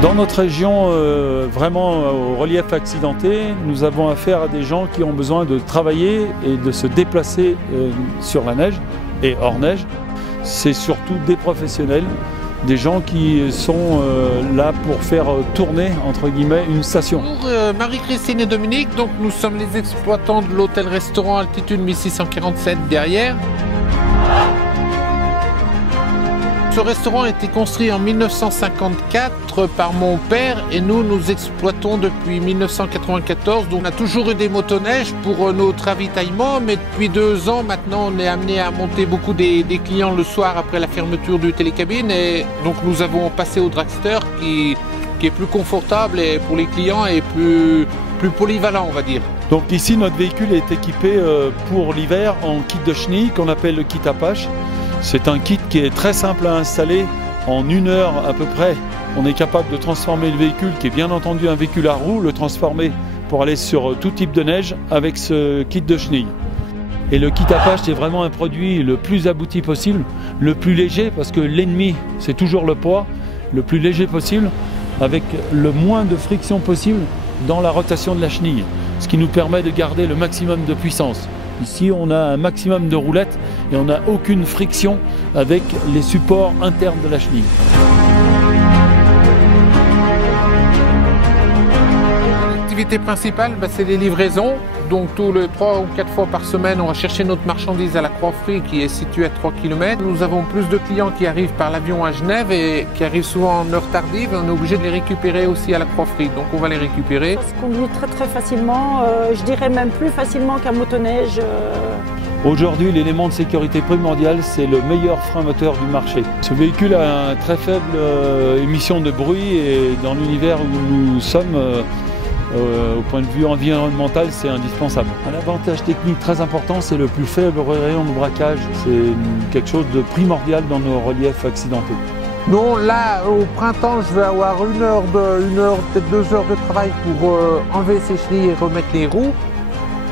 Dans notre région, vraiment au relief accidenté, nous avons affaire à des gens qui ont besoin de travailler et de se déplacer sur la neige et hors neige. C'est surtout des professionnels, des gens qui sont là pour faire tourner, entre guillemets, une station. Bonjour Marie-Christine et Dominique, donc nous sommes les exploitants de l'hôtel-restaurant Altitude 1647 derrière. Ce restaurant a été construit en 1954 par mon père et nous exploitons depuis 1994. Donc on a toujours eu des motoneiges pour notre ravitaillement, mais depuis 2 ans maintenant on est amené à monter beaucoup des clients le soir après la fermeture du télécabine, et donc nous avons passé au dragster qui est plus confortable et pour les clients et plus polyvalent, on va dire. Donc ici notre véhicule est équipé pour l'hiver en kit de chenilles qu'on appelle le kit Apache. C'est un kit qui est très simple à installer. En 1 heure à peu près, on est capable de transformer le véhicule, qui est bien entendu un véhicule à roues, le transformer pour aller sur tout type de neige avec ce kit de chenilles. Et le kit Apache, c'est vraiment un produit le plus abouti possible, le plus léger, parce que l'ennemi, c'est toujours le poids, le plus léger possible, avec le moins de friction possible dans la rotation de la chenille, ce qui nous permet de garder le maximum de puissance. Ici, on a un maximum de roulettes et on n'a aucune friction avec les supports internes de la chenille. L'activité principale, c'est les livraisons. Donc tous les 3 ou 4 fois par semaine, on va chercher notre marchandise à la Croix-Frie qui est située à 3 km. Nous avons plus de clients qui arrivent par l'avion à Genève et qui arrivent souvent en heure tardive. On est obligé de les récupérer aussi à la Croix-Frie, donc on va les récupérer. Ça se conduit très facilement, je dirais même plus facilement qu'un motoneige. Aujourd'hui, l'élément de sécurité primordial, c'est le meilleur frein moteur du marché. Ce véhicule a une très faible émission de bruit et dans l'univers où nous sommes, au point de vue environnemental, c'est indispensable. Un avantage technique très important, c'est le plus faible rayon de braquage. C'est quelque chose de primordial dans nos reliefs accidentés. Non, là, au printemps, je vais avoir 1 heure, peut-être 2 heures de travail pour enlever ces chenilles et remettre les roues.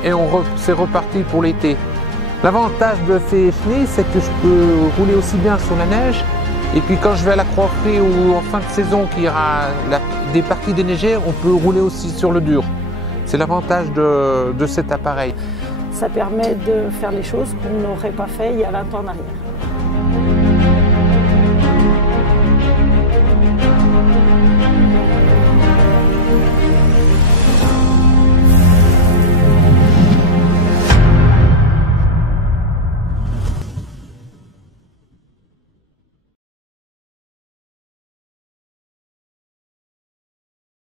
Et c'est reparti pour l'été. L'avantage de ces chenilles, c'est que je peux rouler aussi bien sur la neige. Et puis quand je vais à la Croix-Frie ou en fin de saison, qu'il y aura des parties déneigées, on peut rouler aussi sur le dur. C'est l'avantage de cet appareil. Ça permet de faire les choses qu'on n'aurait pas fait il y a 20 ans en arrière.